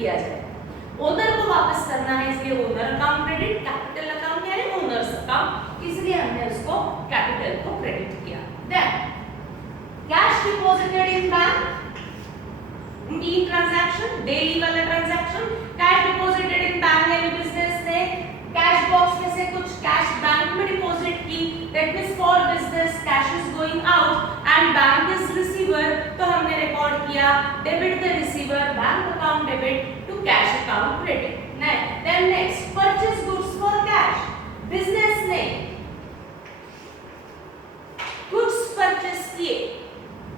किया जाए। ओनर को वापस करना है इसलिए owner account credit, capital account यानी ओनर्स अकाउंट, इसलिए हमने उसको कैपिटल को क्रेडिट किया। Then cash deposited in bank, routine transaction, daily वाला transaction, cash deposited in bank यानी बिजनेस ने कैश बॉक्स में से कुछ कैश बैंक में डिपॉजिट की, that means for business cash is going out and bank is receiver, तो हमने रिकॉर्ड किया debit the receiver, bank account debit to cash account credit. Then next purchase goods for cash, business ने goods purchase किए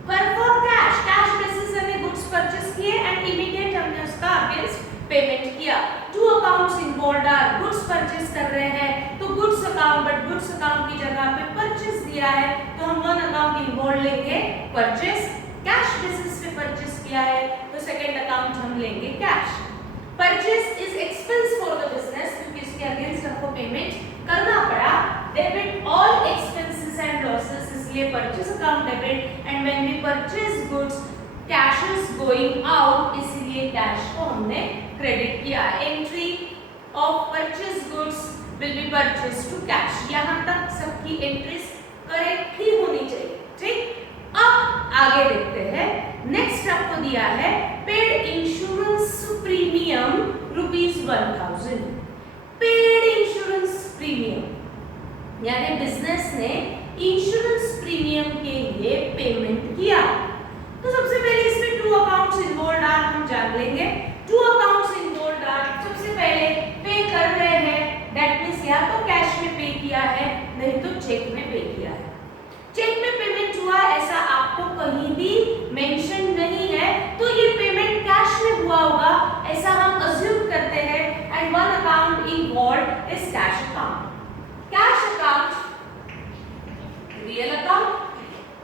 पर for cash, cash basis हमने goods purchase किए and immediate हमने उसका अगेंस्ट पेमेंट किया। Two accounts involved are, goods purchase कर रहे हैं तो goods account, but goods account की जगह पे परचेज दिया है तो हम वन अकाउंट इन्वॉल्व लेंगे परचेज, कैश बेसिस पे परचेज किया है तो सेकंड अकाउंट हम लेंगे cash. Purchase is expense for the business क्योंकि इसके अगेंस्ट हमको पेमेंट करना पड़ा, debit all expenses and losses इसलिए purchase account debit, and when we purchase goods cash is going out इसलिए कैश को हमने क्रेडिट किया। Entry of purchase goods will be purchase to cash. यहां तक सबकी एंट्रीज करेक्ट ही होनी चाहिए, ठीक। अब आगे देखते हैं, नेक्स्ट आपको दिया है paid insurance premium ₹1000। Paid insurance premium यानी बिजनेस ने इंश्योरेंस प्रीमियम के लिए पेमेंट किया। तो सबसे पहले इसमें टू अकाउंट्स इन्वॉल्वड आर हम जान लेंगे। टू अकाउंट्स इन्वॉल्वड आर, सबसे पहले पे कर रहे हैं, दैट मींस या तो कैश में पे किया है नहीं तो चेक में पे किया है। चेक में पेमेंट हुआ ऐसा आपको कहीं भी मेंशन नहीं है तो ये पेमेंट कैश में हुआ होगा ऐसा हम अज्यूम करते हैं, and one account involved is cash account. Cash account real account,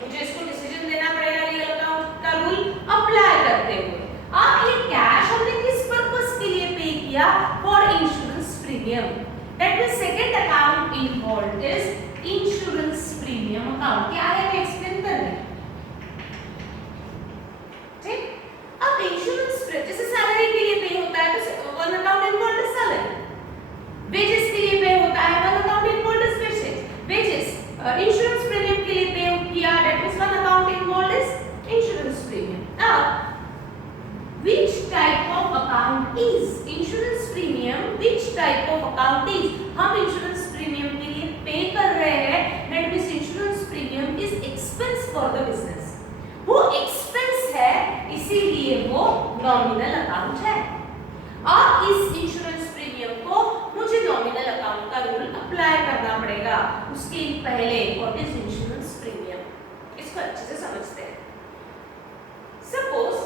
मुझे इसको डिसीजन देना पड़ेगा रियल अकाउंट का रूल अप्लाई करते हुए। अब ये कैश हमने किस पर्पस के लिए पे किया, for insurance premium, that means second account involved is insurance premium account. क्या है मैं एक्सप्लेन कर रही हूं, ठीक। अब इंश्योरेंस जैसे सैलरी के लिए पे होता है तो one account involved is salary, wages के लिए पे होता है one account involved is wages, insurance premium के लिए पे किया that means one account involved is insurance premium. अब which type of account is insurance premium, which type of account is, हम इंश्योरेंस प्रीमियम के लिए पे कर रहे हैं, that means insurance premium is expense for the business, वो expense है इसीलिए वो नॉमिनल अकाउंट है। और इस इंश्योरेंस प्रीमियम को मुझे नॉमिनल अकाउंट का रूल अप्लाई करना पड़ेगा। उसके पहले व्हाट इज इंश्योरेंस प्रीमियम, इसको अच्छे से समझते हैं। सपोज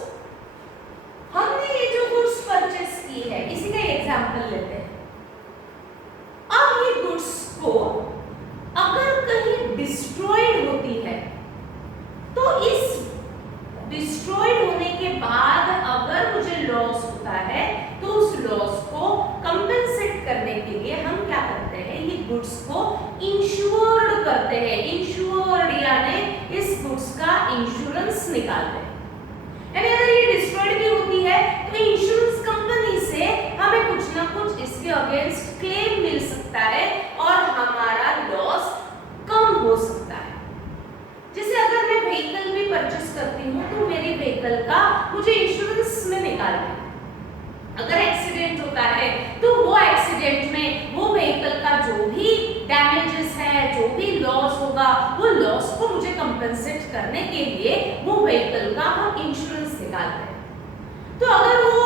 हमने ये जो गुड्स परचेस की है इसी का एग्जांपल लेते हैं। अब ये गुड्स को अगर कहीं डिस्ट्रॉयड होती है तो इस डिस्ट्रॉयड होने के बाद अगर मुझे लॉस होता है तो उस लॉस को कंपेंसेट करने के लिए हम क्या करते हैं, ये गुड्स को इंश्योर्ड करते हैं। इंश्योर्ड यानी इस गुड्स का इंश्योरेंस निकालते हैं। यानी अगर ये डिस्ट्रॉयड भी होती है तो इंश्योरेंस कंपनी से हमें कुछ ना कुछ इसके अगेंस्ट क्लेम मिल सकता है और हमारा लॉस कम हो सकता है। जैसे अगर मैं व्हीकल भी परचेस करती हूँ तो मेरे व्हीकल का मुझे इंश्योरेंस में निकालना है। अगर एक्सीडेंट होता है तो वो एक्सीडेंट में वो व्हीकल का जो भी डैमेजेस है, जो भी लॉस होगा, वो लॉस को मुझे कंपेंसेट करने के लिए वो व्हीकल का हम इंश्योरेंस निकालते हैं। तो अगर वो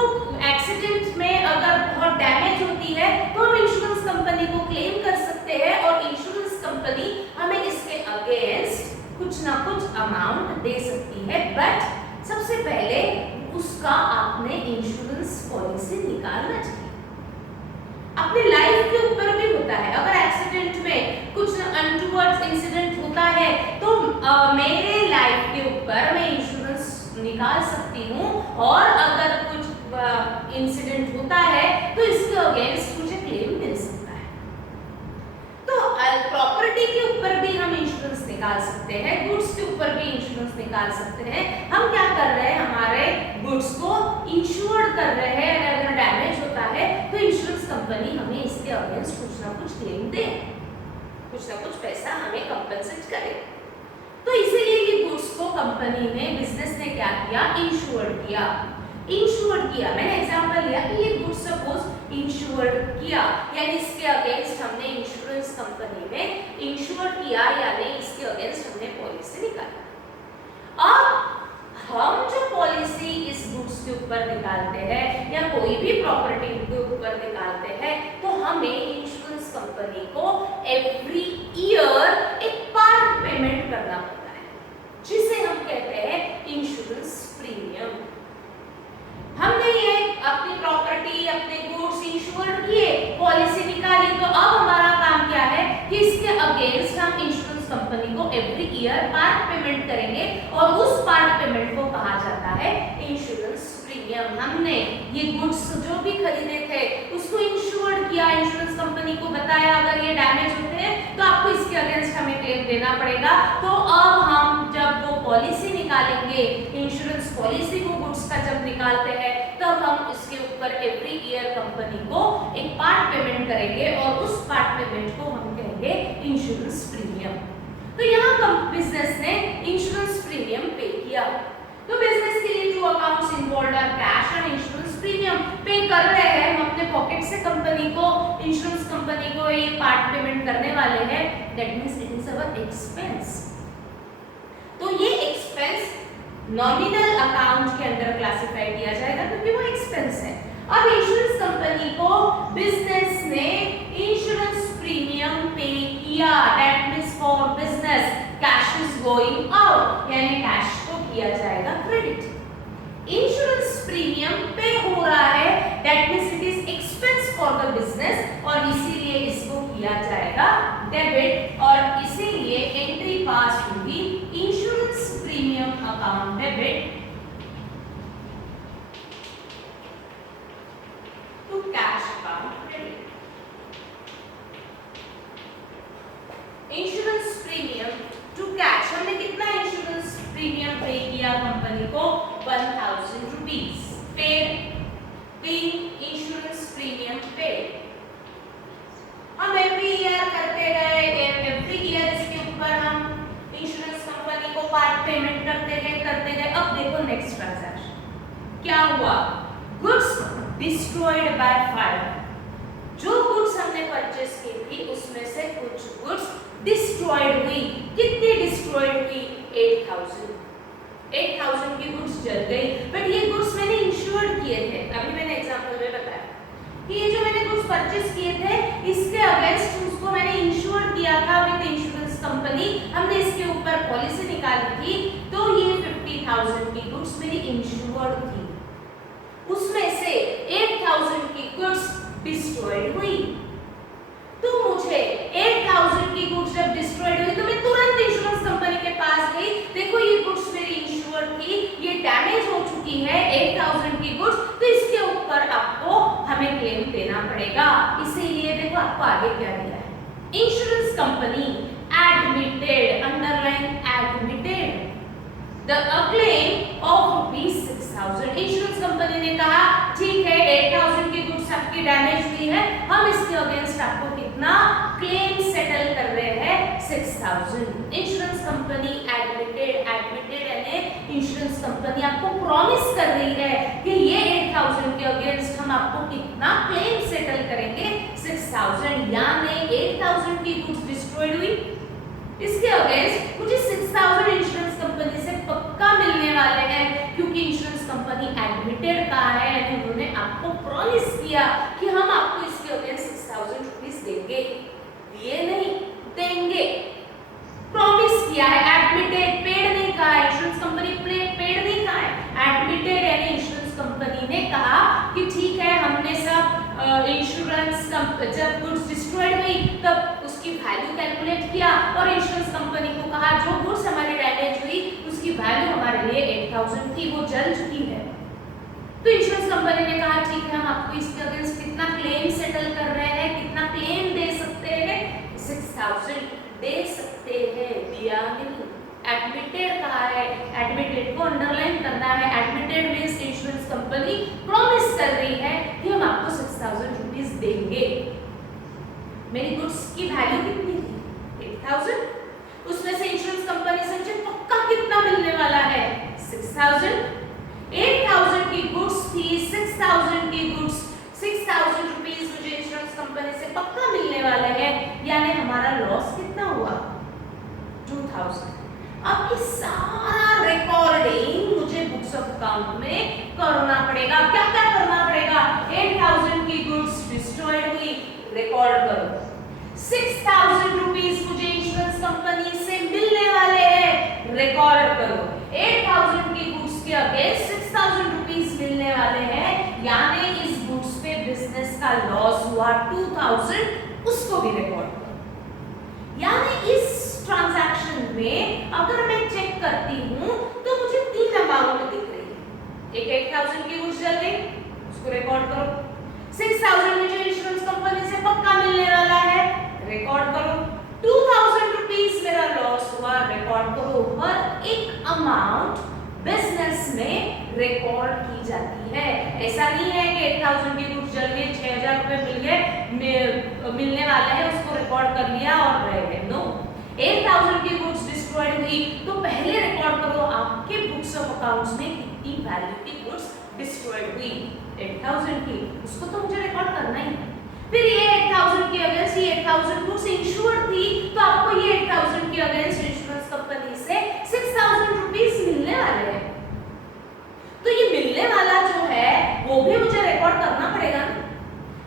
एक्सीडेंट में अगर बहुत डैमेज होती है तो हम इंश्योरेंस कंपनी को क्लेम कर सकते हैं और इंश्योरेंस कंपनी हमें इसके अगेंस्ट कुछ ना कुछ अमाउंट दे सकती है, बट सबसे पहले उसका आपने इंश्योरेंस पॉलिसी निकालना चाहिए। अपनी लाइफ के ऊपर भी होता है, अगर एक्सीडेंट में कुछ अनटूवर्ड्स इंसिडेंट होता है तो मेरे लाइफ के ऊपर मैं इंश्योरेंस निकाल सकती हूँ, और अगर कुछ इंसिडेंट होता है तो इसके अगेंस्ट मुझे क्लेम मिल सकता है। तो प्रॉपर्टी के ऊपर भी हम इंश्योरेंस निकाल सकते हैं, गुड्स के ऊपर भी इंश्योरेंस निकाल सकते हैं। हम क्या कर रहे हैं, हमारे गुड्स को इंश्योर्ड कर रहे हैं, अगर डैमेज होता है तो इंश्योरेंस कंपनी हमें इसके अगेंस्ट कुछ ना कुछ क्लेम दे, कुछ ना कुछ पैसा हमें कंपनसेट करे। तो इसीलिए ये गुड्स को कंपनी ने, बिजनेस ने क्या किया, इंश्योर्ड किया। इंश्योर्ड किया, मैंने एग्जांपल लिया कि ये गुड्स सपोज इंश्योर्ड किया, यानी इसके अगेंस्ट हमने इंश्योरेंस कंपनी में इंश्योर किया, यानी इसके अगेंस्ट हमने पॉलिसी निकाली। अब हम जो पॉलिसी इस गुड्स के ऊपर निकालते हैं या कोई भी प्रॉपर्टी के ऊपर निकालते हैं, तो हमें इंश्योरेंस कंपनी को एवरी ईयर एक पार्ट पेमेंट करना पड़ता है, जिसे हम कहते हैं इंश्योरेंस प्रीमियम। हमने ये अपनी प्रॉपर्टी, अपने गुड्स इंश्योर किए, पॉलिसी निकाली, तो अब हमारा काम क्या है कि इसके अगेंस्ट हम इंश्योरेंस कंपनी को एवरी ईयर पार्ट पेमेंट करेंगे, और उस पार्ट पेमेंट को कहा जाता है इंश्योरेंस प्रीमियम। हमने ये गुड्स जो भी खरीदे थे उसको इंश्योर्ड किया, इंश्योरेंस कंपनी को बताया अगर ये डैमेज होते हैं तो आपको इसके अगेंस्ट हमें क्लेम देना पड़ेगा। तो अब हम जब वो पॉलिसी निकालेंगे, इंश्योरेंस पॉलिसी को गुड्स का जब निकालते हैं, तब हम इसके ऊपर एवरी ईयर कंपनी को एक पार्ट पेमेंट करेंगे, और उस पार्ट पेमेंट को हम कहेंगे इंश्योरेंस प्रीमियम। तो यहाँ बिजनेस ने इंश्योरेंस प्रीमियम पे किया। तो बिजनेस के लिए जो अकाउंट्स इन्वॉल्व है, कैश और इंश्योरेंस प्रीमियम पे कर रहे हैं, हम अपने पॉकेट से कंपनी को, इंश्योरेंस कंपनी को ये पार्ट पेमेंट करने वाले हैं, that means it is our expense. तो ये एक्सपेंस नॉमिनल अकाउंट के अंदर क्लासिफाई किया जाएगा क्योंकि वो एक्सपेंस है। अब इंश्योरेंस कंपनी को बिजनेस ने इंश्योरेंस प्रीमियम पे किया, that means for business cash is going out, यानी कैश को किया जाएगा क्रेडिट। इंश्योरेंस प्रीमियम पे हो रहा है, that means it is expense for the business, और इसीलिए इसको किया जाएगा डेबिट, और इसीलिए एंट्री पास होगी insurance premium account debit to cash account credit. Insurance premium to cash, हमने कितना इंश्योरेंस प्रीमियम पे किया कंपनी को, 1000 rupees paid, being insurance premium paid. हम एवरी ईयर करते गए, एवरी ईयर इसके ऊपर हम इंश्योरेंस कंपनी को पार्ट पेमेंट करते गए। अब देखो नेक्स्ट ट्रांजैक्शन क्या हुआ, गुड्स डिस्ट्रॉयड बाय फायर। जो गुड्स हमने परचेस की थी उसमें से कुछ गुड्स डिस्ट्रॉयड हुई। कितनी डिस्ट्रॉयड हुई, 8000 की गुड्स जल गई, बट ये गुड्स मैंने इंश्योर्ड किए थे। अभी मैंने एग्जांपल में बताया कि ये जो मैंने गुड्स परचेस किए थे, इसके अगेंस्ट उसको मैंने इंश्योर किया था विद इंश्योरेंस कंपनी, हमने इसके ऊपर पॉलिसी निकाली थी, तो ये 50000 की गुड्स मेरी इंश्योर्ड थी, उसमें से 8000 की गुड्स डिस्ट्रॉयड हुई। तो मुझे 8000 की गुड्स जब डिस्ट्रॉयड हुई तो मैं तुरंत इंश्योरेंस कंपनी के पास गई, देखो ये गुड्स मेरी इंश्योर्ड थी, ये डैमेज हो चुकी है 8000 की गुड्स, तो इसके ऊपर आपको हमें क्लेम देना पड़ेगा। इसीलिए देखो आपको आगे क्या दिया है, insurance company admitted, underline admitted the claim of ₹6000। Insurance company ने कहा ठीक है 8000 की गुड्स आपकी डैमेज हुई है, हम इसके अगेंस्ट आपको कितना क्लेम सेटल कर रहे हैं, 6000। इंश्योरेंस कंपनी एडमिटेड यानी इंश्योरेंस कंपनी आपको प्रॉमिस कर रही है कि ये 8000 के अगेंस्ट हम आपको कितना क्लेम सेटल करेंगे, 6000। यानी 8000 की गुड्स डिस्ट्रॉयड हुई, इसके अगेंस्ट मुझे 6000 इंश्योरेंस कंपनी से पक्का मिलने वाले हैं, क्योंकि इंश्योरेंस कंपनी एडमिटेड कहा है, यानी उन्होंने आपको प्रॉमिस किया कि हम आपको इसके अगेंस्ट 6000 रुपीस देंगे, दिए नहीं, देंगे, प्रॉमिस किया है। एडमिटेड, पेड नहीं कहा है, इंश्योरेंस कंपनी पेड नहीं कहा है, एडमिटेड यानी इंश्योरेंस कंपनी ने कहा कि ठीक है हमने सब इंश्योरेंस जब गुड्स डिस्ट्रॉयड हुई तब उसकी वैल्यू कैलकुलेट किया, और इंश्योरेंस कंपनी को कहा जो गुड्स हमारी डैमेज हुई उसकी वैल्यू हमारे लिए 8000 थी, वो जल चुकी है। तो इंश्योरेंस कंपनी ने कहा ठीक है हम आपको इसके अगेंस्ट कितना क्लेम सेटल कर रहे हैं, कितना क्लेम दे सकते हैं, 6000 एडमिटेड को अंडरलाइन करना है। Admitted means insurance company promise कर रही है कि हम आपको 6000 रुपीस देंगे। मेरी गुड्स की वैल्यू कितनी थी? 8000। उसमें से इंश्योरेंस कंपनी से मुझे पक्का कितना मिलने वाला है? 6000। 8000 की गुड्स थी, 6000 की गुड्स, 6000 रुपीस मुझे इंश्योरेंस कंपनी से पक्का मिलने वाला है, यानी हमारा लॉस कितना हुआ? 2000। अब ये सारा रिकॉर्डिंग मुझे बुक्स ऑफ अकाउंट में करना पड़ेगा। क्या क्या करना पड़ेगा? 8000 की गुड्स डिस्ट्रॉयड हुई, रिकॉर्ड करो। 6000 रुपीस मुझे इंश्योरेंस कंपनी से मिलने वाले हैं, रिकॉर्ड करो। 8000 की गुड्स के अगेंस्ट 6000 रुपीस मिलने वाले हैं, यानी इस गुड्स पे बिजनेस का लॉस हुआ 2000, उसको भी रिकॉर्ड करो। यानी इस ट्रांजैक्शन में अगर मैं चेक करती हूं तो मुझे 3 अमाउंट दिख रही है। एक 8000 की गुड्स चल गई, उसको रिकॉर्ड करो। 6000 मुझे इंश्योरेंस कंपनी से पक्का मिलने वाला है, रिकॉर्ड करो। 2000 रुपीस मेरा लॉस हुआ, रिकॉर्ड करो। हर एक अमाउंट बिजनेस में रिकॉर्ड की जाती है। ऐसा नहीं है कि 8000 की गुड्स चल गई, 6000 रुपए मिल गए, मिलने वाला है, उसको रिकॉर्ड कर लिया और रह गए। नो, 8000 की गुड्स डिस्ट्रॉयड हुई तो पहले रिकॉर्ड करो आपके बुक्स ऑफ अकाउंट्स में कितनी वैल्यू की गुड्स डिस्ट्रॉयड हुई। 8000 की, उसको तो मुझे रिकॉर्ड करना ही है। फिर ये 8000 के अगेंस्ट ये 8000 गुड्स इंश्योर्ड थी, तो आपको ये 8000 के अगेंस्ट इंश्योरेंस कंपनी से 6000 रुपीस मिलने वाले हैं। तो ये मिलने वाला जो है वो भी मुझे रिकॉर्ड करना पड़ेगा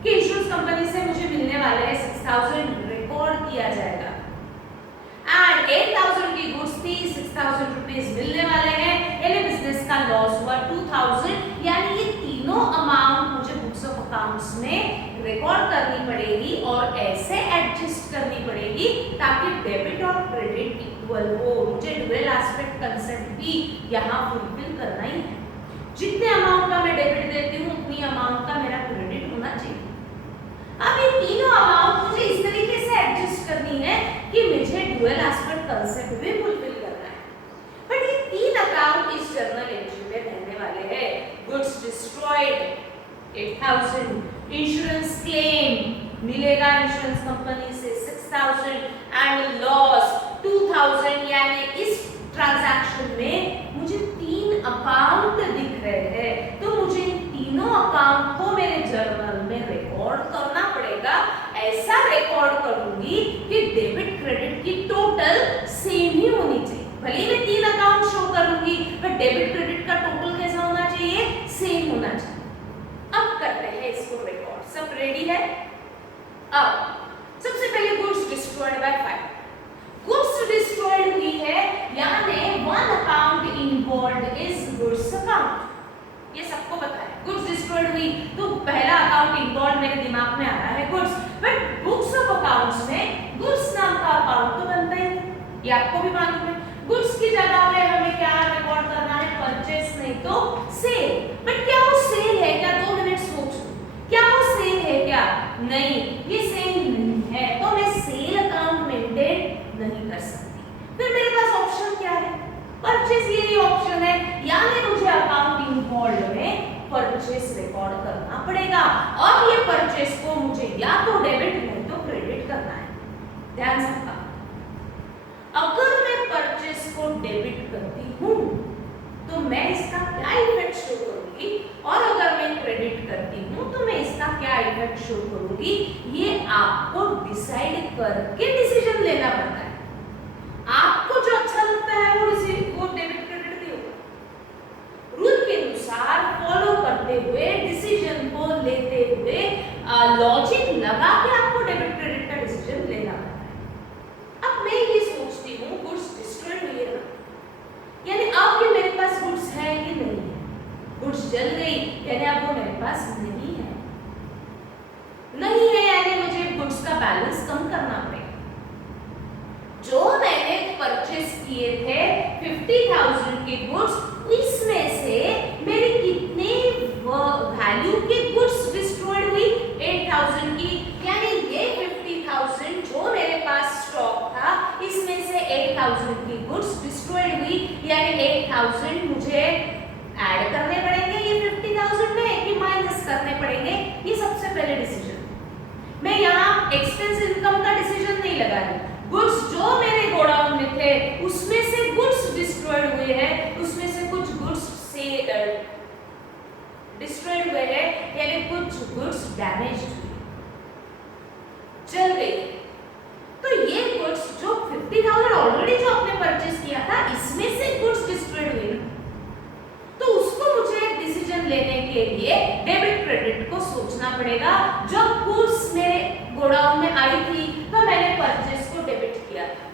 कि इंश्योरेंस कंपनी से मुझे मिलने वाले हैं 6000, रिकॉर्ड किया जाएगा। एंड 8000 की गुड्स थी, 6000 रुपीस मिलने वाले हैं, यानी बिजनेस का लॉस हुआ 2000, यानी ये तीनों अमाउंट मुझे बुक्स ऑफ अकाउंट्स में रिकॉर्ड करनी पड़ेगी और ऐसे एडजस्ट करनी पड़ेगी ताकि डेबिट और क्रेडिट इक्वल हो। मुझे डुअल एस्पेक्ट कंसेप्ट भी यहाँ फुलफिल करना ही है। जितने अमाउंट का मैं डेबिट देती हूँ उतनी अमाउंट का मेरा क्रेडिट होना चाहिए। अब ये तीनों अमाउंट मुझे इस तरीके से एडजस्ट करनी है कि मुझे डुअल एस्पेक्ट कंसेप्ट भी फुलफिल करना है। बट ये 3 अकाउंट इस जर्नल एंट्री में रहने वाले हैं। गुड्स डिस्ट्रॉयड 8000, इंश्योरेंस क्लेम मिलेगा इंश्योरेंस कंपनी से 6000 एंड लॉस 2000, यानी इस ट्रांजैक्शन में मुझे 3 अकाउंट दिख रहे हैं। तो मुझे इन तीनों अकाउंट को मेरे जर्नल में रिकॉर्ड करना पड़ेगा। ऐसा रिकॉर्ड करूंगी कि डेबिट क्रेडिट की टोटल सेम ही होनी चाहिए। भले मैं 3 अकाउंट शो करूंगी पर डेबिट क्रेडिट का टोटल कैसा होना चाहिए? सेम होना चाहिए। अब करते हैं इसको रिकॉर्ड। सब रेडी है? अब सबसे पहले goods destroyed bye 5। Goods destroyed हुई है, यानी 1 account involved is goods account. ये सबको पता है। गुड्स डिस्ट्रॉयड हुई तो पहला अकाउंट इन्वॉल्व मेरे दिमाग में आ रहा है goods, but books of accounts में गुड्स नाम का अकाउंट तो बनता ही नहीं, ये आपको भी मालूम है। गुड्स की जगह पे हमें क्या रिकॉर्ड करना है? परचेस नहीं तो सेल। बट क्या वो सेल है क्या? 2 मिनट सोचो, क्या वो सेल है क्या? नहीं, ये सेल नहीं है, तो मैं सेल अकाउंट मेंटेन नहीं कर सकती। फिर मेरे पास ऑप्शन क्या है? परचेस, यही ऑप्शन है, यानी मुझे अकाउंट इन्वॉल्व में परचेस रिकॉर्ड करना पड़ेगा। और ये परचेस को मुझे या तो डेबिट नहीं तो क्रेडिट करना है। ध्यान से रखना, अगर मैं परचेस को डेबिट करती हूँ तो मैं इसका क्या इफेक्ट शो करूंगी, और अगर मैं क्रेडिट करती हूँ तो मैं इसका क्या इफेक्ट शो करूंगी, ये आपको डिसाइड करके डिसीजन लेना पड़ता है। आपको जो अच्छा लगता है वो डेबिट क्रेडिट नहीं होगा। रूल के अनुसार फॉलो करते हुए, डिसीजन को लेते हुए, लॉजिक लगा के आपको डेबिट क्रेडिट का डिसीजन लेना पड़ता है। अब मैं ये सोचती हूँ गुड्स डिस्ट्रॉयड हुई है ना, यानी अब ये मेरे पास गुड्स है कि नहीं है? गुड्स जल गई यानी अब वो मेरे पास नहीं है। नहीं है यानी मुझे गुड्स का बैलेंस कम करना पड़ेगा। जो मैंने परचेस किए थे 50,000 के गुड्स, इसमें से मेरी कितने वैल्यू के गुड्स डिस्ट्रॉयड हुई? 8,000 की, यानी एक्सपेंस इनकम का डिसीजन नहीं लगा रही। गुड्स जो मेरे गोडाउन में थे उसमें से गुड्स डिस्ट्रॉयड हुए हैं, उसमें से कुछ गुड्स से डिस्ट्रॉयड हुए हैं, यानी कुछ गुड्स डैमेज हुए, जल गई। तो ये गुड्स जो 50,000 ऑलरेडी जो आपने परचेस किया था, इसमें से गुड्स डिस्ट्रॉयड हुए ना, तो उसको मुझे एक डिसीजन लेने के लिए डेबिट क्रेडिट को सोचना पड़ेगा। जब गुड्स मेरे गोडाउन में आई थी तो मैंने परचेस को डेबिट किया था,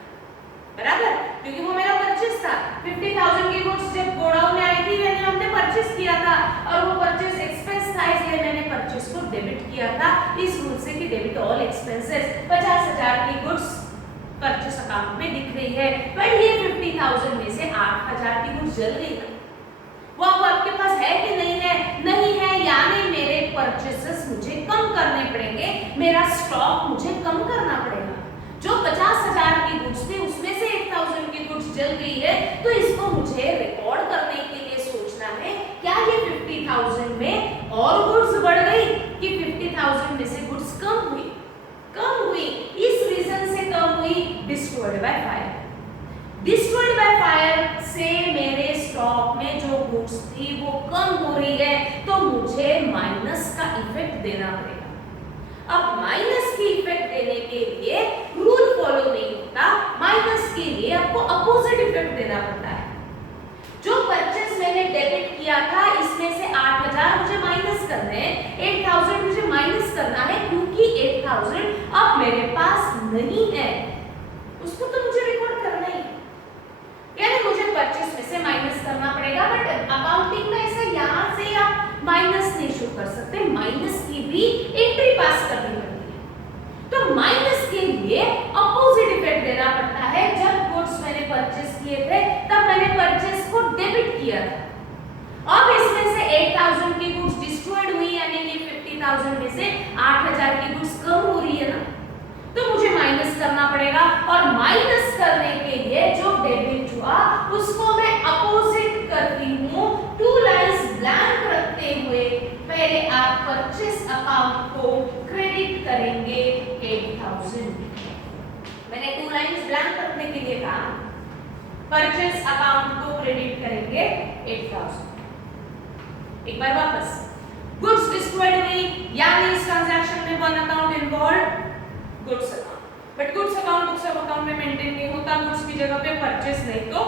बराबर, क्योंकि वो मेरा परचेस था। 50,000 की गुड्स जब गोडाउन में आई थी मैंने हमने परचेस किया था और वो परचेस एक्सपेंस था, इसलिए मैंने परचेस को डेबिट किया था इस रूल से कि डेबिट ऑल एक्सपेंसेस। 50,000 की गुड्स परचेस अकाउंट में दिख रही है, पर ये 50,000 में से 8,000 की गुड्स जल गई ना, वो अब आपके पास है कि नहीं है? नहीं है, यानी मेरे परचेसेस मुझे कम करने पड़ेंगे, मेरा स्टॉक मुझे कम करना पड़ेगा। जो 50,000 की गुड्स थी उसमें से 1,000 की गुड्स जल गई है, तो इसको मुझे रिकॉर्ड करने के लिए सोचना है क्या ये 50,000 में और गुड्स बढ़ गई कि 50,000 में से गुड्स कम हुई? कम हुई। इस रीजन से कम हुई, destroyed by fire. Destroyed by fire से मेरे स्टॉक में जो गुड्स थी वो कम हो रही है, तो मुझे माइनस का इफेक्ट देना पड़ेगा। अब माइनस की इफेक्ट देने के लिए रूल फॉलो नहीं होता, माइनस के लिए आपको अपोजिट इफेक्ट देना पड़ता है। जो परचेस मैंने डेबिट किया था इसमें से 8,000 मुझे माइनस करने हैं, 8,000 मुझे माइनस करना है, क्योंकि 8,000 अब मेरे पास नहीं है, उसको तो मुझे रिकॉर्ड करना ही, यानी मुझे परचेस में से माइनस करना पड़ेगा। बट अकाउंटिंग में ऐसा यहाँ से आप माइनस नहीं शो कर सकते, माइनस की भी एंट्री पास करनी पड़ती है। तो माइनस के लिए अपोजिट इफेक्ट देना पड़ता है। जब गुड्स मैंने परचेस किए थे तब मैंने परचेस को डेबिट किया था। अब इसमें से 8,000 की गुड्स डिस्ट्रॉयड हुई, यानी ये 50,000 में से 8,000 की गुड्स कम हो रही है ना, तो मुझे माइनस करना पड़ेगा। और माइनस करने के लिए जो डेबिट हुआ उसको मैं अपोजिट करती हूँ, 2 लाइंस ब्लैंक रखते हुए पहले आप परचेस अकाउंट को क्रेडिट करेंगे 8,000। मैंने 2 लाइंस ब्लैंक रखने के लिए कहा, परचेस अकाउंट को क्रेडिट करेंगे 8,000। एक बार वापस, गुड्स डिस्ट्रॉयड हुई, यानी इस ट्रांजैक्शन में one account involve, goods account. But goods account books of account में मेंटेन नहीं होता, गुड्स की जगह पे परचेस नहीं तो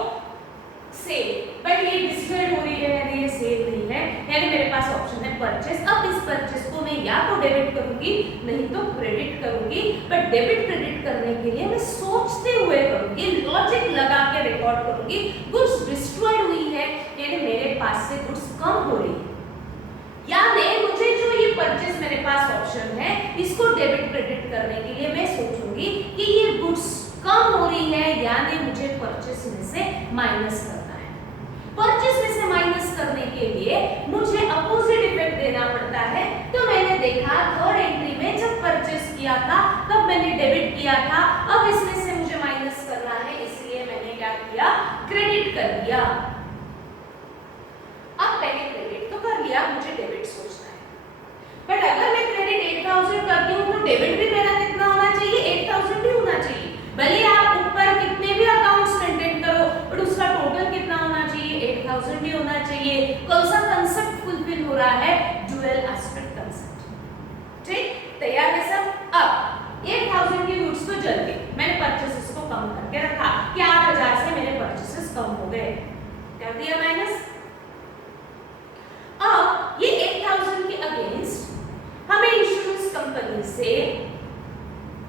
सेल। बट ये डिस्ट्रॉयड हो रही है, यानी ये सेल नहीं है, यानी मेरे पास ऑप्शन है परचेस। अब इस परचेस को मैं या तो डेबिट करूंगी नहीं तो क्रेडिट करूंगी। बट डेबिट क्रेडिट करने के लिए मैं सोचते हुए करूंगी, लॉजिक लगा के रिकॉर्ड करूंगी। गुड्स डिस्ट्रॉयड हुई है, यानी मेरे पास से गुड्स कम हो रही है, यानी मुझे जो ये परचेस मेरे पास ऑप्शन है इसको डेबिट क्रेडिट करने के लिए मैं सोचूंगी कि ये गुड्स कम हो रही है, यानी मुझे परचेस में से माइनस करना है। परचेस में से माइनस करने के लिए मुझे अपोजिट इफेक्ट देना पड़ता है। तो मैंने देखा थर्ड एंट्री में जब परचेस किया था तब मैंने डेबिट किया था, अब इसमें से मुझे माइनस करना है, इसलिए मैंने क्या किया, क्रेडिट कर दिया। अब मैंने क्रेडिट तो कर लिया, मुझे डेबिट सोचना है। बट अगर मैं क्रेडिट 8,000 करती हूँ तो डेबिट भी मेरा कितना होना चाहिए, 8,000 भी होना चाहिए। भले आप ऊपर कितने भी अकाउंट्स मेंटेन करो, बट उसका टोटल कितना होना चाहिए, 8,000 भी होना चाहिए। कौन सा कंसेप्ट फुलफिल हो रहा है, ड्यूअल एस्पेक्ट कंसेप्ट। ठीक, तैयार है सब? अब 8,000 की गुड्स तो जल गई, मैंने परचेसेस को कम करके रखा कि 8,000 से मेरे परचेसेस कम हो गए, कर दिया माइनस। अब ये 8,000 के अगेंस्ट हमें इंश्योरेंस कंपनी से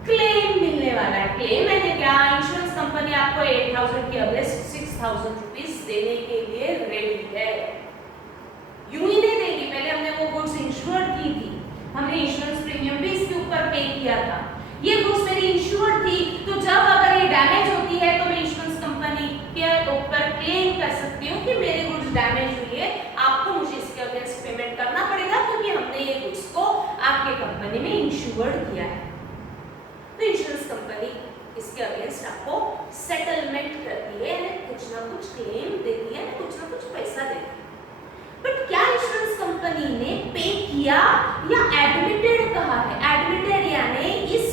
क्लेम मिलने वाला है। क्लेम मैंने क्या, इंश्योरेंस कंपनी आपको 8,000 के अगेंस्ट 6,000 रुपीस देने के लिए रेडी है। यूं ही नहीं देगी, पहले हमने वो गुड्स इंश्योर्ड की थी, हमने इंश्योरेंस प्रीमियम भी इसके ऊपर पे किया था। ये गुड्स मेरी इंश्योर्ड थी, तो जब अगर ये डैमेज होती है तो मैं इंश्योरेंस कंपनी के ऊपर क्लेम कर सकती हूँ कि मेरी गुड्स डैमेज हुई है, आपको मुझे इसके अगेंस्ट पेमेंट करना पड़ेगा, क्योंकि हमने ये गुड्स को आपके कंपनी में इंश्योर्ड किया है। तो इंश्योरेंस कंपनी इसके अगेंस्ट आपको सेटलमेंट करती है, यानी कुछ ना कुछ क्लेम देती है, कुछ ना कुछ पैसा देती है। बट क्या इंश्योरेंस कंपनी ने पे किया या एडमिटेड कहा है? एडमिटेड यानी इस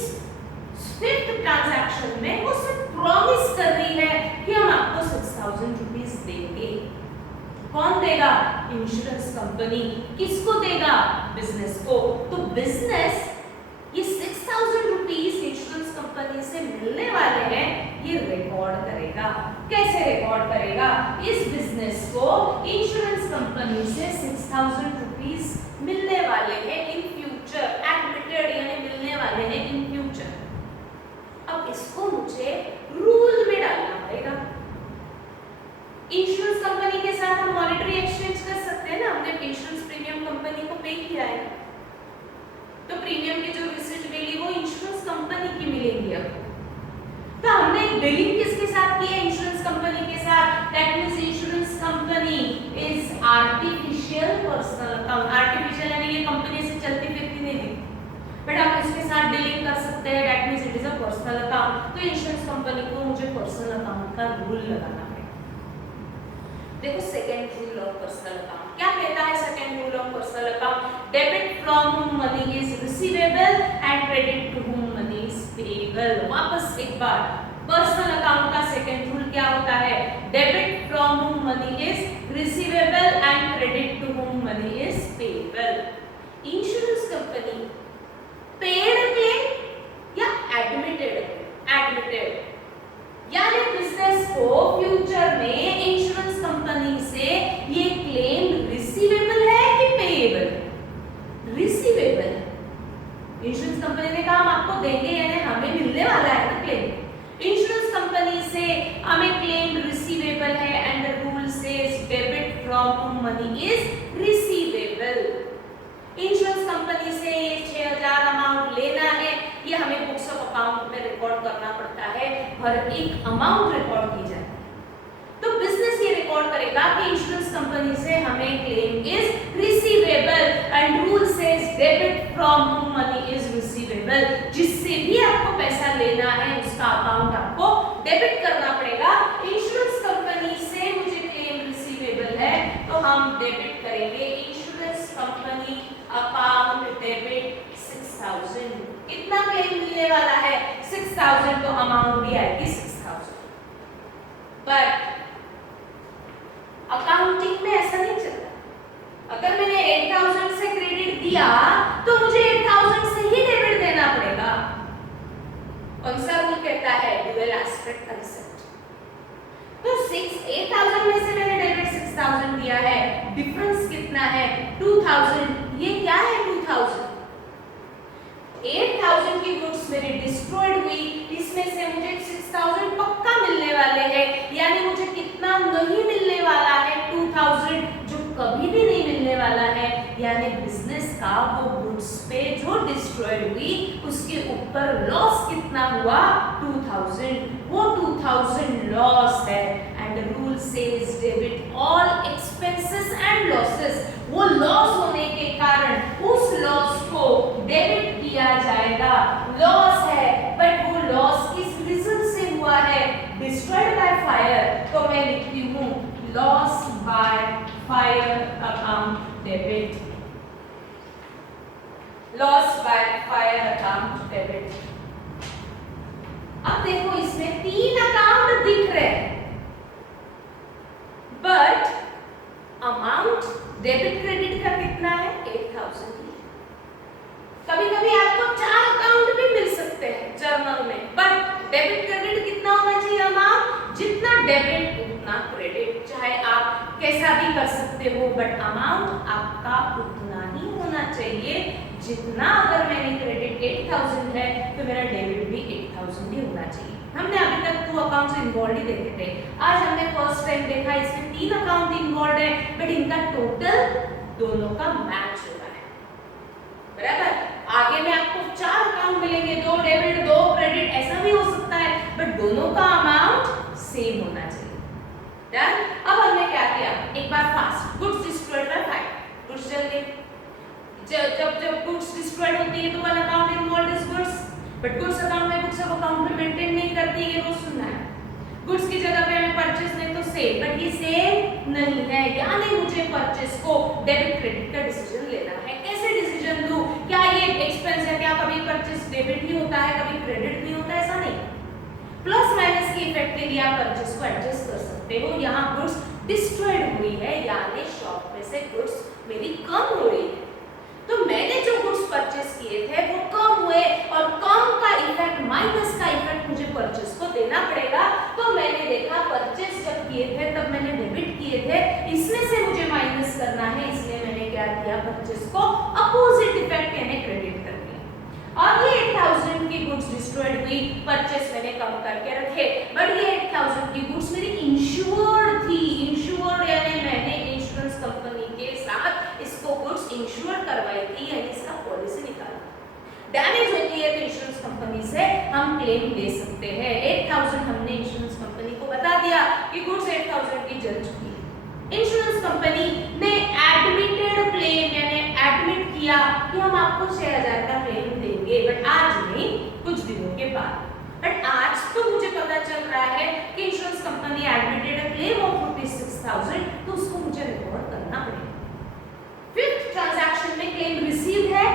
कौन देगा? Insurance company. किसको देगा? बिजनेस को। तो बिजनेस ये 6000 रुपीस इंश्योरेंस कंपनी से मिलने वाले हैं, ये रिकॉर्ड करेगा। कैसे रिकॉर्ड करेगा? इस बिजनेस को इंश्योरेंस कंपनी से 6000 रुपीस मिलने वाले हैं इन फ्यूचर, एडमिटेड यानी मिलने वाले हैं इन फ्यूचर। अब इसको मुझे रूल में डालना पड़ेगा। इंश्योरेंस कंपनी के साथ हम मॉनेटरी एक्सचेंज कर सकते हैं ना, हमने इंश्योरेंस प्रीमियम कंपनी को पे किया है, तो प्रीमियम की जो रिसीट मिली वो इंश्योरेंस कंपनी की मिलेगी। अब तो हमने डीलिंग किसके साथ की है? इंश्योरेंस कंपनी के साथ। That means insurance company is artificial personal account. Artificial यानी ये कंपनी से चलती फिरती नहीं थी, बट हम इसके साथ डीलिंग कर सकते हैं। That means it is a personal account. तो इंश्योरेंस कंपनी को मुझे पर्सनल अकाउंट का रूल लगाना है। देखो second rule of personal account क्या कहता है? Second rule of personal account, debit from whom money is receivable and credit to whom money is payable। वापस एक बार, पर्सनल अकाउंट का सेकंड रूल क्या होता है? Debit from whom money is receivable and credit to whom money is payable। Insurance company paid claim या admitted यानी business को future में इंश्योरेंस कंपनी से ये क्लेम रिसीवेबल है कि पेएबल? रिसीवेबल। इंश्योरेंस कंपनी ने कहा हम आपको देंगे यानी हमें मिलने वाला है ना क्लेम। इंश्योरेंस कंपनी से हमें क्लेम रिसीवेबल है and the rule says debit from whom money is receivable। Insurance company से 6000 अमाउंट लेना है, ये हमें बुक्स ऑफ अकाउंट में रिकॉर्ड करना पड़ता है, हर एक अमाउंट रिकॉर्ड की जाए। तो बिजनेस ये रिकॉर्ड करेगा कि इंश्योरेंस कंपनी से हमें claim is receivable and rule says debit from whom money is receivable। जिससे भी आपको पैसा लेना है उसका अकाउंट आपको डेबिट करना पड़ेगा। इंश्योरेंस कंपनी से मुझे क्लेम रिसीवेबल है तो हम डेबिट करेंगे इंश्योरेंस कंपनी अकाउंट डेबिट 6000। कितना क्लेम मिलने वाला है? 6000, तो अमाउंट भी आएगी 6000। पर अकाउंटिंग में ऐसा नहीं चलता। अगर मैंने 8000 से क्रेडिट दिया तो मुझे 8000 से ही डेबिट देना पड़ेगा। कौन सा रूल कहता है? Dual aspect concept. तो 8000 में से मैंने डेबिट 6000 दिया है, डिफरेंस कितना है? 2000। ये क्या है 2000? 8000 की गुड्स मेरी डिस्ट्रॉयड हुई, इसमें से मुझे 6000 पक्का मिलने वाले हैं, यानी मुझे कितना नहीं मिलने वाला है? 2000, जो कभी भी नहीं मिलने वाला है। यानी बिजनेस का वो गुड्स पे जो डिस्ट्रॉयड हुई उसके ऊपर लॉस कितना हुआ? 2000। वो 2000 लॉस है and rule says debit all expenses and losses. वो लॉस होने के कारण उस लॉस को डेबिट किया जाएगा। लॉस है बट वो लॉस किस रीजन से हुआ है? Destroyed by fire. तो मैं लिखती हूँ loss by fire account debit. Loss by fire account debit. अब देखो इसमें 3 अकाउंट दिख रहे हैं बट अमाउंट डेबिट क्रेडिट का कितना है? 8000। कभी-कभी आपको 4 अकाउंट भी मिल सकते हैं जर्नल में, बट डेबिट क्रेडिट कितना होना चाहिए? अमाउंट जितना डेबिट उतना क्रेडिट। चाहे आप कैसा भी कर सकते हो बट अमाउंट आपका उतना ही होना चाहिए जितना। अगर मैंने क्रेडिट 8000 है तो मेरा डेबिट भी 8000 ही होना चाहिए। हमने अभी तक 2 अकाउंट्स इन्वॉल्व ही देखे थे, आज हमने फर्स्ट टाइम देखा इसमें 3 अकाउंट इन्वॉल्व है बट इनका टोटल दोनों का मैच हो रहा है। बराबर? आगे में आपको 4 अकाउंट मिलेंगे, 2 डेबिट 2 क्रेडिट, ऐसा भी हो सकता है बट दोनों का अमाउंट सेम होना चाहिए। डन? अब हमने क्या किया? एक बार first, goods destroyed by fire. Goods चल गए। जब गुड्स डिस्ट्रॉयड होती है तो one account involved is goods, but goods account में बुक्स ऑफ अकाउंट में मेंटेन नहीं करती, ये रोज सुनना है। गुड्स की जगह पे हमें परचेस नहीं तो सेल, बट ये सेल नहीं है, यानी मुझे परचेस को डेबिट क्रेडिट का डिसीजन लेना है। कैसे डिसीजन लूं? क्या ये एक्सपेंस है? क्या कभी परचेस डेबिट ही होता है कभी क्रेडिट नहीं होता? ऐसा नहीं। प्लस माइनस की इफेक्टिवली आप परचेस को एडजस्ट कर सकते हो। यहाँ गुड्स डिस्ट्रॉयड हुई है, यानी शॉप में से गुड्स मेरी कम हो रही है। तो मैंने जो गुड्स परचेस किए थे वो कम हुए और कम का इफेक्ट, माइनस का इफेक्ट मुझे परचेस को देना पड़ेगा। तो मैंने देखा परचेस जब किए थे तब मैंने डेबिट किए थे, इसमें से मुझे माइनस करना है, इसलिए मैंने क्या किया, परचेस को अपोजिट इफेक्ट यानी क्रेडिट कर दिया। और ये 8000 की गुड्स डिस्ट्रॉयड हुई, परचेस मैंने कम करके रखे, बट ये 8000 की गुड्स मेरी इंश्योर्ड थी। इंश्योर्ड यानी मैंने इंश्योरेंस कंपनी के साथ इसको गुड्स इंश्योर करवाई थी, यानी इसका पॉलिसी निकाला। डैमेज होती है तो इंश्योरेंस कंपनी से हम क्लेम ले सकते हैं। 8000 हमने इंश्योरेंस कंपनी को बता दिया कि गुड्स 8000 की जल चुकी है। इंश्योरेंस कंपनी ने एडमिटेड क्लेम यानी एडमिट किया कि हम आपको 6000 का क्लेम देंगे, बट आज नहीं, कुछ दिनों के बाद। बट आज तो मुझे पता चल रहा है कि insurance company admitted claim of ₹6000, तो उसको मुझे रिकॉर्ड करना पड़ेगा। फिफ्थ ट्रांजैक्शन में क्लेम रिसीव है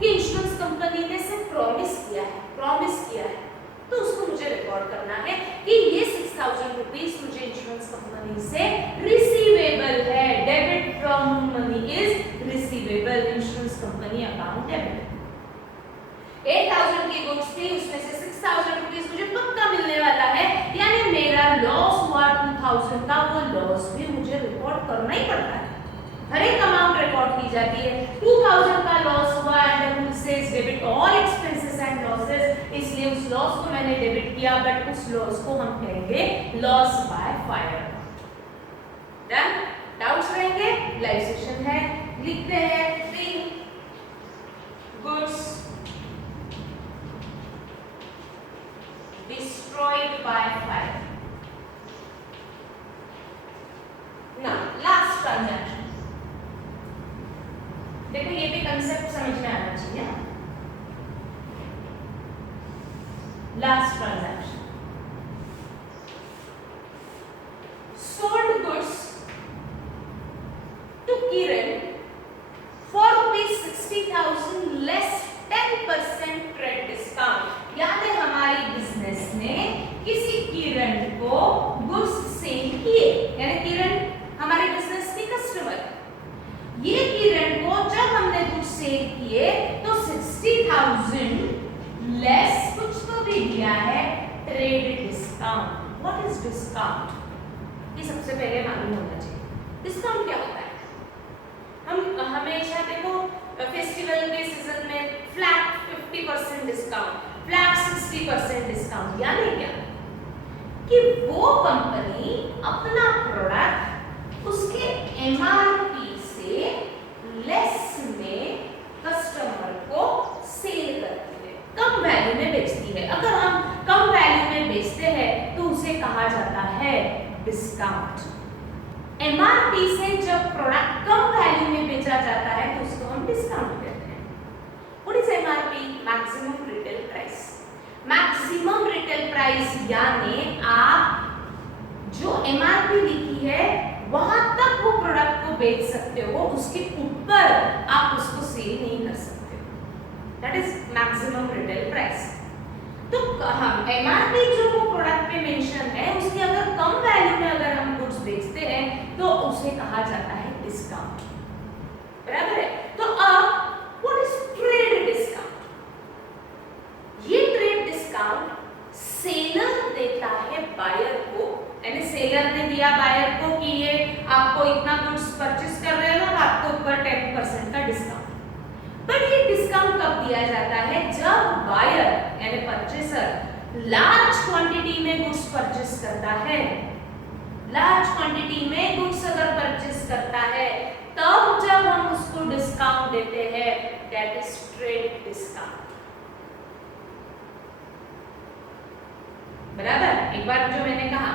कि इंश्योरेंस कंपनी ने से प्रॉमिस किया है, तो उसको मुझे रिकॉर्ड करना है कि ये 6000 रुपीस मुझे इंश्योरेंस कंपनी से रिसीवेबल है। Debit from money is receivable, insurance company account debit. 8000 की गुड्स थी, उसमें से 6000 रुपीस मुझे पक्का मिलने वाला है, यानी मेरा लॉस हुआ 2000 का, वो लॉस भी मुझे रिकॉर्ड करना ही पड़ता है। हर एक अमाउंट रिकॉर्ड की जाती है। 2000 का लॉस हुआ and rule says debit all expenses and losses, इसलिए उस लॉस को मैंने डेबिट किया, बट उस लॉस को हम कहेंगे loss by fire. Done? Doubts रहेंगे? लाइव सेशन है, लिखते हैं 3 goods destroyed by fire. Now, last transaction. देखो ये भी कंसेप्ट समझ में आना चाहिए। Last transaction, sold goods to Kiran for ₹60,000 less 10% trade discount, यानी हमारी बिजनेस ने किसी किरण को गुड्स सेल किए, यानी किरण हमारे बिजनेस की कस्टमर। ये किरण को जब हमने गुड्स सेल किए तो 60,000 लेस कुछ तो भी दिया है, trade discount. What is discount? ये सबसे पहले मालूम होना चाहिए। डिस्काउंट क्या होता है? हम हमेशा देखो फेस्टिवल के सीजन में फ्लैट 50% डिस्काउंट, फ्लैट 60% डिस्काउंट, यानी क्या कि वो कंपनी अपना प्रोडक्ट उसके एमआरपी से लेस में कस्टमर को सेल करती है, कम वैल्यू में बेचती है। अगर हम कम वैल्यू में बेचते हैं तो उसे कहा जाता है डिस्काउंट। एमआरपी से जब प्रोडक्ट कम वैल्यू में बेचा जाता है तो उसको हम डिस्काउंट कहते हैं। What is MRP? Maximum retail price. Maximum retail price यानी आप जो एमआरपी लिखी है वहां तक वो प्रोडक्ट को बेच सकते हो, उसके ऊपर आप उसको सेल नहीं कर सकते। That is maximum retail price. तो हम एमआरपी जो वो प्रोडक्ट पे मेंशन है उसकी अगर कम वैल्यू में अगर हम गुड्स बेचते हैं तो उसे कहा जाता है डिस्काउंट। बराबर है? तो अब व्हाट इज ट्रेड डिस्काउंट? ये ट्रेड डिस्काउंट सेलर देता है बायर को, यानी सेलर ने दिया बायर को कि ये आपको इतना गुड्स परचेस कर रहे हो ना, आपको ऊपर 10% का डिस्काउंट। पर ये डिस्काउंट कब दिया जाता है? जब बायर यानी परचेसर लार्ज क्वांटिटी में गुड्स परचेस करता है। लार्ज क्वांटिटी में गुड्स अगर परचेस करता है तब जब हम उसको डिस्काउंट देते हैं, दैट इज ट्रेड डिस्काउंट। बराबर? एक बार जो मैंने कहा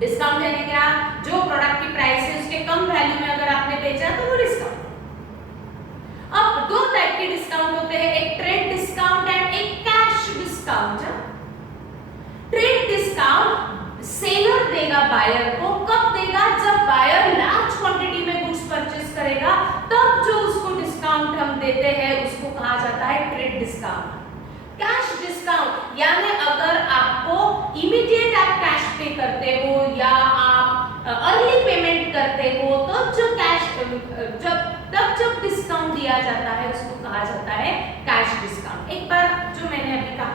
डिस्काउंट यानी क्या? जो प्रोडक्ट की प्राइस है उसके कम वैल्यू में अगर आपने बेचा तो वो डिस्काउंट। अब दो टाइप के डिस्काउंट होते हैं, एक ट्रेड डिस्काउंट एंड एक cash discount. Trade discount seller देगा बायर को, कब देगा? जब बायर लार्ज क्वांटिटी में गुड्स परचेस करेगा तब जो उसको डिस्काउंट हम देते हैं उसको कहा जाता है ट्रेड डिस्काउंट। कैश डिस्काउंट यानी अगर आपको इमीडिएट आप कैश पे करते हो या आप जब डिस्काउंट दिया जाता है उसको कहा जाता है कैश डिस्काउंट। एक बार जो मैंने अभी कहा,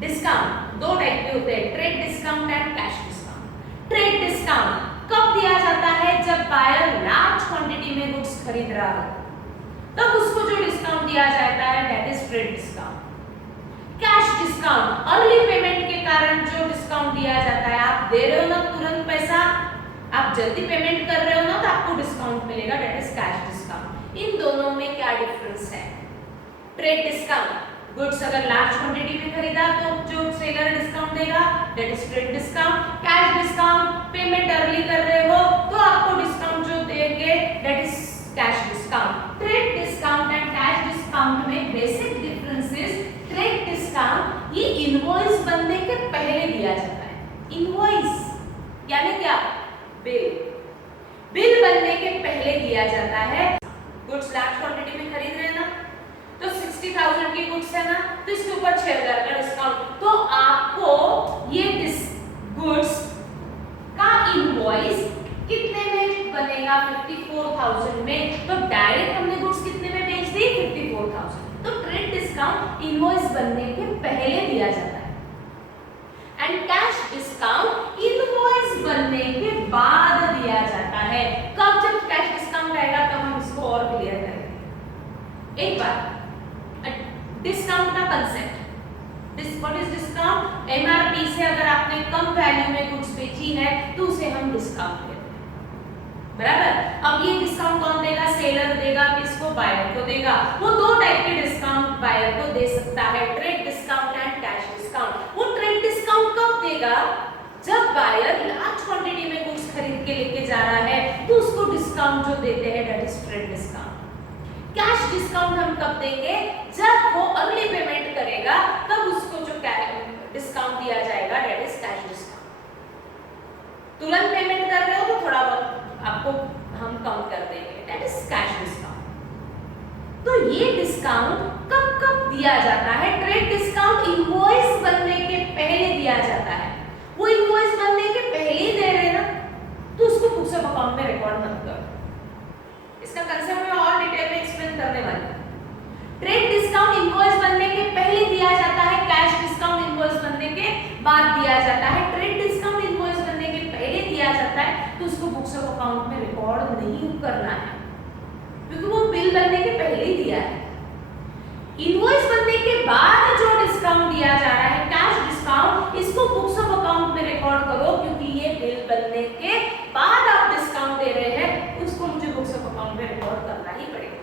डिस्काउंट दो टाइप के होते हैं, trade discount and cash discount. Trade discount कब दिया जाता है? जब बायर लार्ज क्वांटिटी में गुड्स खरीद रहा हो, तब उसको जो डिस्काउंट दिया जाता है that is trade discount. Cash discount early payment के कारण जो डिस्काउंट दिया जाता है, आप दे रहे हो ना तुरंत पैसा, आप जल्दी पेमेंट कर रहे हो ना, तो आपको डिस्काउंट मिलेगा, दैट इज कैश डिस्काउंट। इन दोनों में क्या डिफरेंस है? ट्रेड डिस्काउंट गुड्स अगर लार्ज क्वांटिटी में खरीदा तो जो सेलर डिस्काउंट देगा that is trade discount. Cash discount payment early कर रहे हो तो आपको डिस्काउंट जो देंगे that is cash discount. Trade discount and cash discount में बेसिक डिफरेंसेस, ट्रेड डिस्काउंट ये इनवॉइस बनने के पहले दिया जाता है। इनवॉइस यानी क्या? बिल। बिल बनने के पहले दिया जाता है। गुड्स लार्ज क्वांटिटी में खरीद रहे हैं ना, तो 60,000 की गुड्स है ना, तो इसके ऊपर 6,000 का डिस्काउंट, तो आपको ये गुड्स का इनवॉइस कितने में बनेगा? 54,000 में। तो डायरेक्ट हमने गुड्स कितने में बेच दी? 54,000। तो ट्रेड डिस्काउंट इनवॉइस बनने के पहले दिया जाता है एंड कैश डिस्काउंट इनवॉइस बनने के बाद दिया जाता है। कब? जब कैश डिस्काउंट आएगा तब हम इसको और क्लियर करेंगे। एक बार डिस्काउंट का concept, what is discount? MRP से अगर आपने कम वैल्यू में गुड्स बेची है तो उसे हम डिस्काउंट कहते हैं, बराबर। अब ये डिस्काउंट कौन देगा? सेलर देगा। किसको? बायर को देगा। वो दो टाइप के डिस्काउंट बायर को दे सकता है, trade discount and cash discount. वो ट्रेड डिस्काउंट कब देगा? जब बायर लार्ज क्वांटिटी में गुड्स खरीद के लेके जा रहा है तो उसको डिस्काउंट जो देते हैं that is trade discount. Cash discount हम कब देंगे? जब वो अर्ली पेमेंट करेगा तब उसको जो डिस्काउंट दिया जाएगा दैट इज कैश डिस्काउंट। तुरंत पेमेंट कर रहे हो तो थोड़ा बहुत आपको हम कम कर देंगे, दैट इज कैश डिस्काउंट। तो ये डिस्काउंट कब कब दिया जाता है? ट्रेड डिस्काउंट इनवॉइस बनने के पहले दिया जाता है। वो इनवॉइस बनने के पहले ही दे रहे ना, तो उसको बुक्स ऑफ अकाउंट में रिकॉर्ड मत करो। इसका कंसेप्ट मैं और डिटेल में एक्सप्लेन करने वाली हूं। ट्रेड डिस्काउंट इनवॉइस बनने के पहले दिया जाता है, कैश डिस्काउंट इनवॉइस बनने के बाद दिया जाता है। ट्रेड डिस्काउंट इनवॉइस बनने के पहले दिया जाता है तो उसको बुक्स ऑफ अकाउंट में रिकॉर्ड नहीं करना है क्योंकि वो बिल बनने के पहले ही दिया है। इनवॉइस बनने के बाद जो डिस्काउंट दिया जा रहा है कैश डिस्काउंट, इसको बुक्स ऑफ अकाउंट में रिकॉर्ड करो क्योंकि ये बिल बनने के बाद आप डिस्काउंट दे रहे हैं, उसको मुझे बुक्स ऑफ अकाउंट में रिकॉर्ड करना ही पड़ेगा।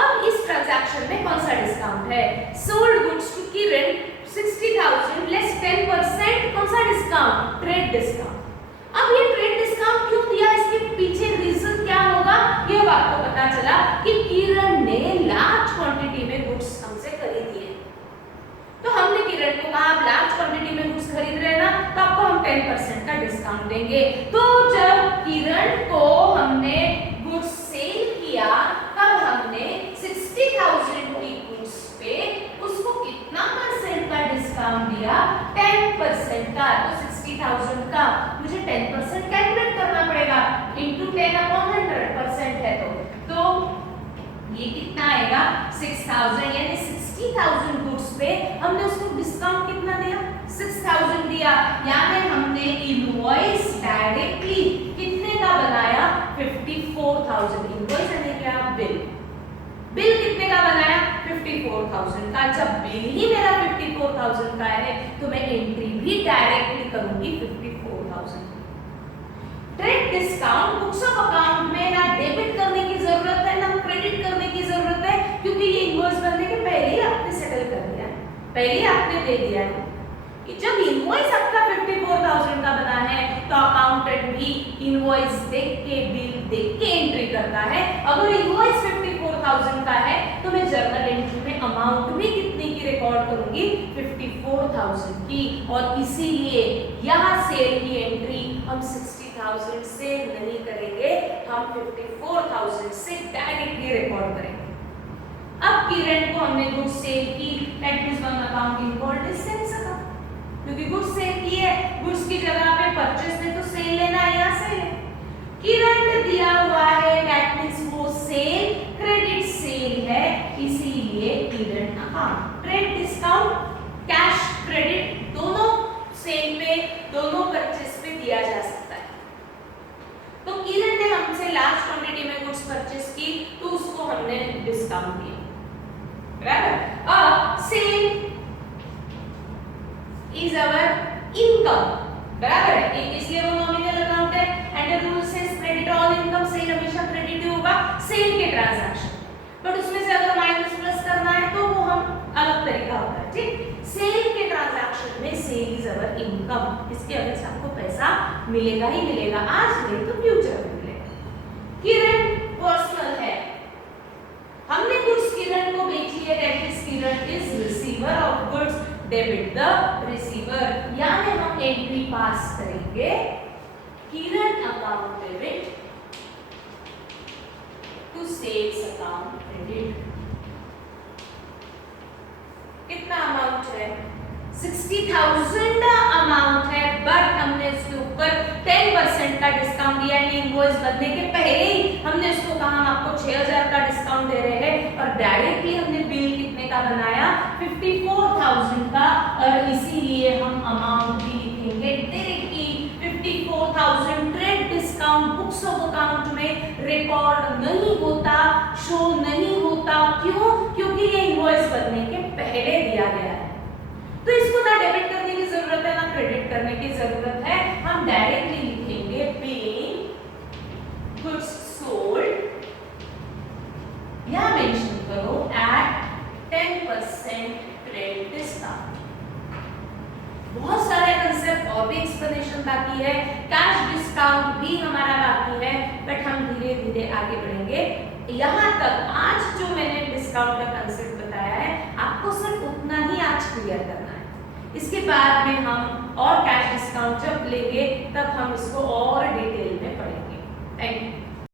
अब इस ट्रांजैक्शन में कौन सा डिस्काउंट है? Sold goods to Kiran 60,000 less 10%, कौन सा डिस्काउंट? Trade discount. अब ये ट्रेड डिस्काउंट क्यों दिया, इसके पीछे रीजन क्या होगा? ये आपको पता चला कि किरण ने लार्ज क्वांटिटी में गुड्स हमसे खरीदी है, तो हमने किरण को कहा आप लार्ज क्वांटिटी में गुड्स खरीद रहे हैं ना, तो आपको हम 10% का डिस्काउंट देंगे। तो जब किरण को हमने गुड्स सेल किया तब हमने 60,000 की गुड्स पे उसको कितना परसेंट का डिस्काउंट दिया? 10% का। तो 60,000 का मुझे 10% कैलकुलेट करना पड़ेगा, इंटू 10/100% है तो ये कितना आएगा? 6,000, यानी 60,000 गुड्स पे हमने उसको डिस्काउंट कितना दिया? 6,000 दिया, यानी हमने इनवॉइस डायरेक्टली कितने का बनाया? 54,000। इनवॉइस यानी क्या? बिल। बिल कितने का बनाया? 54,000 का। जब बिल ही मेरा 54,000 का है तो मैं एंट्री भी डायरेक्टली करूंगी 54,000। Trade discount books of account में ना डेबिट करने की जरूरत है ना क्रेडिट करने की जरूरत है क्योंकि ये इनवॉइस बनने के पहले ही आपने सेटल कर दिया है, पहले ही आपने दे दिया है। जब इनवॉइस आपका 54,000 का बना है तो अकाउंटेंट भी इनवॉइस देख के बिल देख के एंट्री करता है। अगर इनवॉइस 54,000 का है तो मैं जर्नल एंट्री में अमाउंट भी कितनी की रिकॉर्ड करूंगी? 54,000 की। और इसीलिए यहाँ सेल की एंट्री हम 60,000 से नहीं करेंगे, हम 54,000 से डायरेक्टली रिकॉर्ड करेंगे। अब किरण को हमने गुड्स सेल की, that is one accounting called as sales account, क्योंकि गुड्स सेल की है, गुड्स की जगह पे परचेस ने तो सेल लेना है, यहाँ से किरण दिया हुआ है, दैट मींस वो सेल क्रेडिट सेल है, इसीलिए Kiran account. Trade discount, cash credit दोनों सेल पे, दोनों परचेस पे दिया जा सकता है। तो किरण ने हमसे लार्ज क्वांटिटी में गुड्स परचेस की तो उसको हमने डिस्काउंट दिया, बराबर। अब सेल इज अवर इनकम, बराबर है, इसलिए वो नॉमिनल अकाउंट है। And rule says credit all income, sale हमेशा क्रेडिट ही होगा सेल के ट्रांजैक्शन, बट उसमें से अगर माइनस प्लस करना है तो वो हम अलग तरीका होता है, ठीक। सेल के ट्रांजैक्शन में सेल इज अवर इनकम, इसके वजह से आपको पैसा मिलेगा ही मिलेगा, आज नहीं तो फ्यूचर में मिलेगा। किरण पर्सनल है, हमने गुड्स किरण को बेची है, that is Kiran is receiver of goods, debit the receiver, यानी हम एंट्री पास करेंगे Kiran account debit to sales account credit. कितना अमाउंट है? 60,000 अमाउंट है, बट हमने इसके ऊपर 10% का डिस्काउंट दिया है। इनवॉइस बनने के पहले ही हमने उसको कहा हम आपको 6,000 का डिस्काउंट दे रहे हैं, और डायरेक्टली हमने बिल कितने का बनाया? 54,000 का, और इसीलिए हम अमाउंट भी लिखेंगे directly 54,000। Trade discount books of account में रिकॉर्ड नहीं होता, शो नहीं होता, क्यों? क्योंकि ये इनवॉइस बनने के पहले दिया गया है, तो इसको ना डेबिट करने की जरूरत है ना क्रेडिट करने की जरूरत है, हम डायरेक्टली लिखेंगे पेइंग गुड्स सोल्ड, या मेंशन करो एट 10% क्रेडिट डिस्काउंट। बहुत सारे कंसेप्ट और भी एक्सप्लेनेशन बाकी है, कैश डिस्काउंट भी हमारा बाकी है, बट हम धीरे धीरे आगे बढ़ेंगे। यहाँ तक आज जो मैंने डिस्काउंट का कंसेप्ट बताया है, आपको सिर्फ उतना ही आज क्लियर करना है। इसके बाद में हम और कैश डिस्काउंट जब लेंगे तब हम इसको और डिटेल में पढ़ेंगे। Thank you.